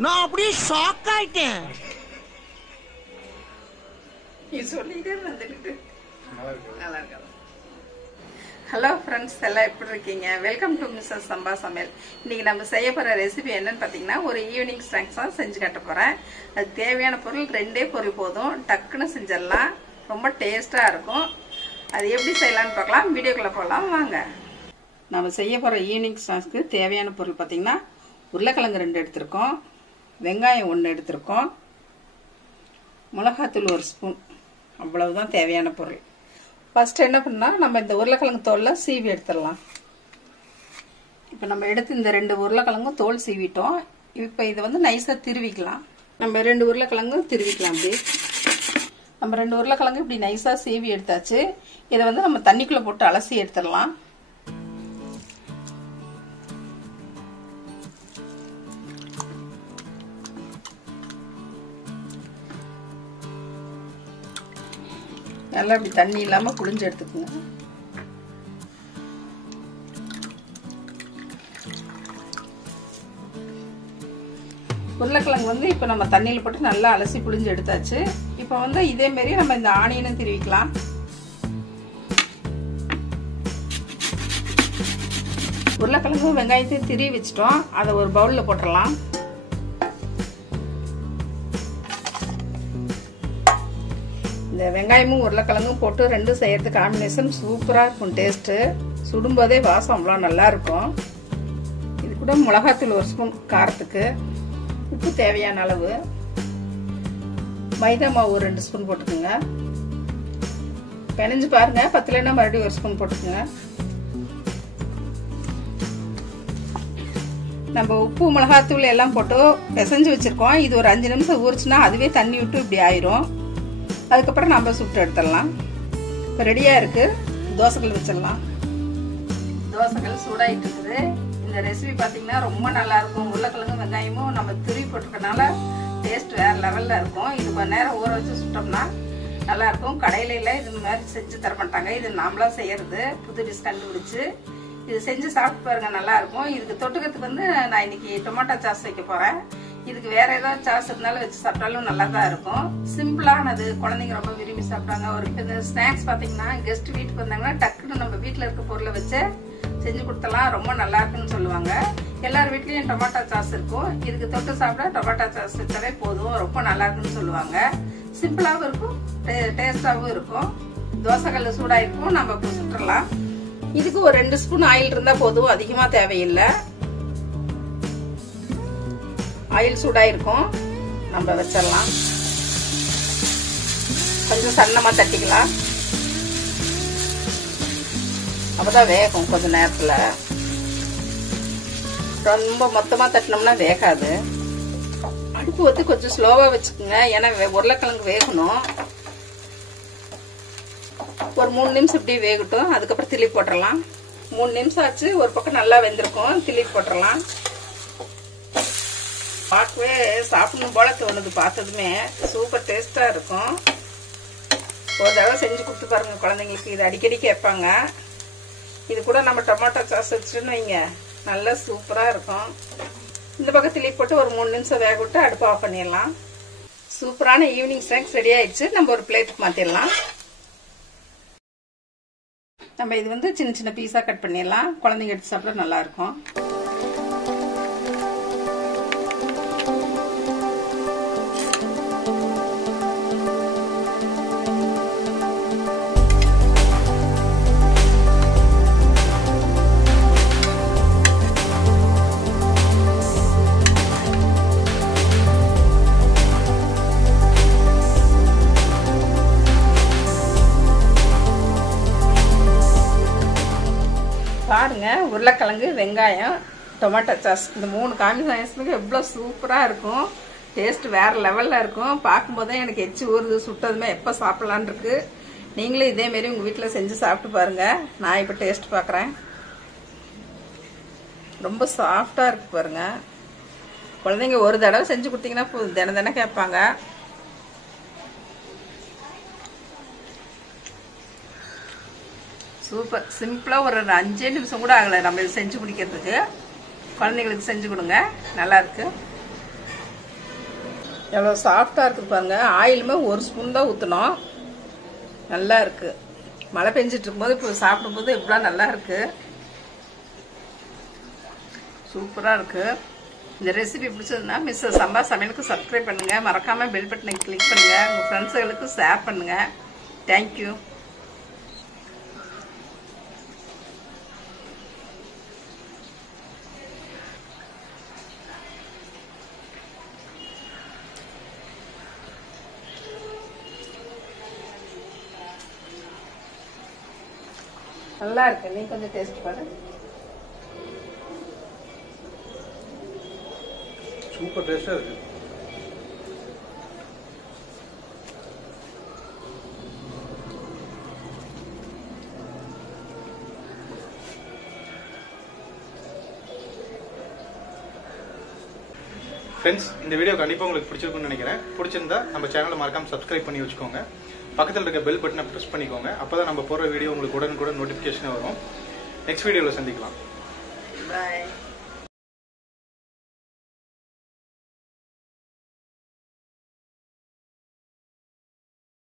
நான் அப்படியே ஷாக் ஆயிட்டேன். சொல்லிட்டே வந்துட்டு நல்லா இருக்கா? ஹலோ ஃப்ரெண்ட்ஸ், எல்லாம் எப்படி இருக்கீங்க? வெல்கம் டு மிஸ்ஸஸ் சம்பா சமையல். இன்னைக்கு நம்ம செய்ய போகிற ரெசிபி என்னன்னு பார்த்தீங்கன்னா, ஒரு ஈவினிங் ஸ்நாக்ஸாக செஞ்சு காட்ட போகிறேன். அதுக்கு தேவையான பொருள் 2 பொருள் போதும், டக்குன்னு செஞ்சிடலாம். ரொம்ப டேஸ்ட்டாக இருக்கும். அது எப்படி செய்யலான்னு பார்க்கலாம். வீடியோக்குள்ளே போகலாம் வாங்க. நம்ம செய்ய போகிற ஈவினிங் ஸ்நாக்ஸ்க்கு தேவையான பொருள் பார்த்தீங்கன்னா, உருளைக்கிழங்கு 2 எடுத்திருக்கோம், வெங்காயம் 1 எடுத்திருக்கோம், மிளகாத்தூள் 1 ஸ்பூன், அவ்வளவுதான் தேவையான பொருள். ஃபர்ஸ்ட் என்ன பண்ணால் நம்ம இந்த உருளைக்கிழங்கு தோலில் சீவி எடுத்துடலாம். இப்போ நம்ம எடுத்து இந்த 2 உருளைக்கிழங்கும் தோல் சீவிட்டோம். இப்போ இதை வந்து நைஸாக திருவிக்கலாம். நம்ம 2 உருளைக்கிழங்கும் திருவிக்கலாம். அப்படி நம்ம 2 உருளைக்கிழங்கு இப்படி நைஸாக சீவி எடுத்தாச்சு. இதை வந்து நம்ம தண்ணிக்குள்ளே போட்டு அலசி எடுத்துடலாம். நல்லா இப்படி தண்ணி இல்லாம புளிஞ்சு எடுத்துக்கோங்க. உருளைக்கிழங்கு வந்து இப்போ நம்ம தண்ணியில் போட்டு நல்லா அலசி புளிஞ்சு எடுத்தாச்சு. இப்போ வந்து இதே மாதிரி நம்ம இந்த ஆனியனும் திருவிக்கலாம். உருளைக்கிழங்கு வெங்காயத்தையும் திருவி வச்சிட்டோம். அதை ஒரு பவுல்ல போட்டுடலாம். இந்த வெங்காயமும் உருளைக்கிழங்கும் போட்டு 2 செய்யறது காம்பினேஷன் சூப்பராக இருக்கும். டேஸ்ட்டு சுடும்போதே வாசம் அவ்வளோ நல்லா இருக்கும். இது கூட மிளகாத்தூள் 1 ஸ்பூன் காரத்துக்கு, உப்பு தேவையான அளவு, மைதா மாவு 2 ஸ்பூன் போட்டுக்கோங்க. பிணைஞ்சு பாருங்க, பத்தலைன்னா மறுபடியும் 1 ஸ்பூன் போட்டுக்கோங்க. நம்ம உப்பு மிளகாத்தூள் எல்லாம் போட்டு பிசைஞ்சு வச்சிருக்கோம். இது ஒரு 5 நிமிஷம் ஊறிச்சுன்னா அதுவே தண்ணி விட்டு இப்படி ஆயிரும். அதுக்கப்புறம் நம்ம சுட்டு எடுத்துடலாம். இப்போ ரெடியாக இருக்குது. தோசைகள் வச்சிடலாம். தோசைகள் சூடாகிட்டு இருக்குது. இந்த ரெசிபி பார்த்தீங்கன்னா ரொம்ப நல்லாயிருக்கும். உருளைக்கிழங்கு வெங்காயமும் நம்ம துருவி போட்டிருக்கனால டேஸ்ட் வேறு லெவலில் இருக்கும். இது கொஞ்ச நேரம் ஊற வச்சு சுட்டோம்னா நல்லாயிருக்கும். கடையில இது மாதிரி செஞ்சு தர மாட்டாங்க. இது நாமளா செய்யறது, புது டிஷ் கண்டுபிடிச்சு இது செஞ்சு சாப்பிட்டு பாருங்க, நல்லாயிருக்கும். இதுக்கு தொட்டுக்கிறதுக்கு வந்து நான் இன்னைக்கு டொமேட்டோ சாஸ் வைக்க போகிறேன். இதுக்கு வேற ஏதாவது சாஸ் இருந்தாலும் வச்சு சாப்பிட்டாலும் நல்லா தான் இருக்கும். சிம்பிளானது, குழந்தைங்க ரொம்ப விரும்பி சாப்பிட்டாங்க. ஒரு இந்த ஸ்நாக்ஸ் பார்த்தீங்கன்னா கெஸ்ட் வீட்டுக்கு வந்தாங்கன்னா டக்குன்னு நம்ம வீட்டில் இருக்க பொருளை வச்சு செஞ்சு கொடுத்தலாம். ரொம்ப நல்லா இருக்குன்னு சொல்லுவாங்க. எல்லார் வீட்லயும் டொமேட்டோ சாஸ் இருக்கும். இதுக்கு தொட்டு சாப்பிட்டா டொமேட்டோ சாஸ் வச்சாவே போதும், ரொம்ப நல்லா இருக்குன்னு சொல்லுவாங்க. சிம்பிளாகவும் இருக்கும், டேஸ்டாகவும் இருக்கும். தோசைக்கல்ல சூடாயிருக்கும். நம்ம இப்போ சுட்டுறலாம். இதுக்கு ஒரு 2 ஸ்பூன் ஆயில் இருந்தா போதும், அதிகமா தேவையில்லை. ஆயில் சூடாயிருக்கும். நம்ம வச்சிடலாம். கொஞ்சம் சன்னமா தட்டிக்கலாம். அப்பதான் வேகும் கொஞ்ச நேரத்துல. ரொம்ப மொத்தமா தட்டினோம்னா வேகாது. அடுப்பு வந்து கொஞ்சம் ஸ்லோவா வச்சுக்கோங்க, ஏன்னா உருளைக்கிழங்கு வேகணும். ஒரு 3 நிமிஷம் இப்படி வேகட்டும். அதுக்கப்புறம் திளி போட்டுடலாம். 3 நிமிஷம் ஆச்சு. ஒரு பக்கம் நல்லா வெந்திருக்கும். திளி போட்டுடலாம். பார்க்கவே சாப்பிடணும் போல தோணுது. பார்த்ததுமே சூப்பர் டேஸ்டா இருக்கும். ஒரு தடவை செஞ்சு கொடுத்து பாருங்க குழந்தைங்களுக்கு. இது அடிக்கடி கேட்பாங்க. இது கூட நம்ம டொமேட்டோ சாஸ் வச்சுன்னு வைங்க, நல்லா சூப்பரா இருக்கும். இந்த பக்கத்துலேயே போட்டு ஒரு 3 நிமிஷம் வேக விட்டு அடுப்பு ஆஃப் பண்ணிடலாம். சூப்பரான ஈவினிங் ஸ்நாக்ஸ் ரெடி ஆயிடுச்சு. நம்ம ஒரு பிளேட்டுக்கு மாத்திடலாம். நம்ம இது வந்து சின்ன சின்ன பீஸா கட் பண்ணிடலாம். குழந்தைங்க எடுத்து சாப்பிட நல்லா இருக்கும். பாருங்க, உருளைக்கிழங்கு வெங்காயம் டொமேட்டோ சாஸ் இந்த 3 காம்பினேஷனுக்கு எவ்வளோ சூப்பராக இருக்கும். டேஸ்ட் வேற லெவலில் இருக்கும். பார்க்கும்போதே எனக்கு எச்சி ஊறுது. சுட்டதுமே எப்போ சாப்பிட்லான் இருக்கு. நீங்களும் இதேமாரி உங்கள் வீட்டில் செஞ்சு சாப்பிட்டு பாருங்க. நான் இப்போ டேஸ்ட் பார்க்குறேன். ரொம்ப சாஃப்டாக இருக்கு பாருங்க. குழந்தைங்க ஒரு தடவை செஞ்சு கொடுத்தீங்கன்னா தினம் தினம் கேட்பாங்க. சூப்பர் சிம்பிளா ஒரு 5 நிமிஷம் கூட ஆகல நம்ம இத செஞ்சு முடிக்கிறதுக்கு. குழந்தைகளுக்கு செஞ்சு கொடுங்க, நல்லா இருக்கு. எவ்வளோ சாஃப்டாக இருக்குது பாருங்க. ஆயிலுமே 1 ஸ்பூன் தான் ஊற்றணும். நல்லா இருக்கு. மழை பெஞ்சிட்டு இருக்கும்போது இப்போ சாப்பிடும்போது இவ்வளோ நல்லா இருக்கு. சூப்பராக இருக்கு. இந்த ரெசிபி பிடிச்சதுன்னா மிஸ்ஸஸ் சம்பா சமையலுக்கு சப்ஸ்கிரைப் பண்ணுங்க. மறக்காம பெல் பட்டனை கிளிக் பண்ணுங்க. உங்க ஃப்ரெண்ட்ஸுகளுக்கு ஷேர் பண்ணுங்க. தேங்க்யூ. நல்லா இருக்கு. நீ கொஞ்சம் டேஸ்ட் பண்ணு. சூப்பர் டேஸ்டா இருக்கு. ஃப்ரெண்ட்ஸ், இந்த வீடியோ கண்டிப்பாக உங்களுக்கு பிடிச்சிருக்குன்னு நினைக்கிறேன். பிடிச்சிருந்தா நம்ம சேனலை மறக்காம சப்ஸ்கிரைப் பண்ணி வச்சுக்கோங்க. பக்கத்தில் இருக்க பெல் பட்டனை ப்ரெஸ் பண்ணிக்கோங்க. அப்போ தான் நம்ம போடுற வீடியோ உங்களுக்கு உடனுக்குடன் நோட்டிஃபிகேஷன் வரும். நெக்ஸ்ட் வீடியோவில் சந்திக்கலாம். பாய்.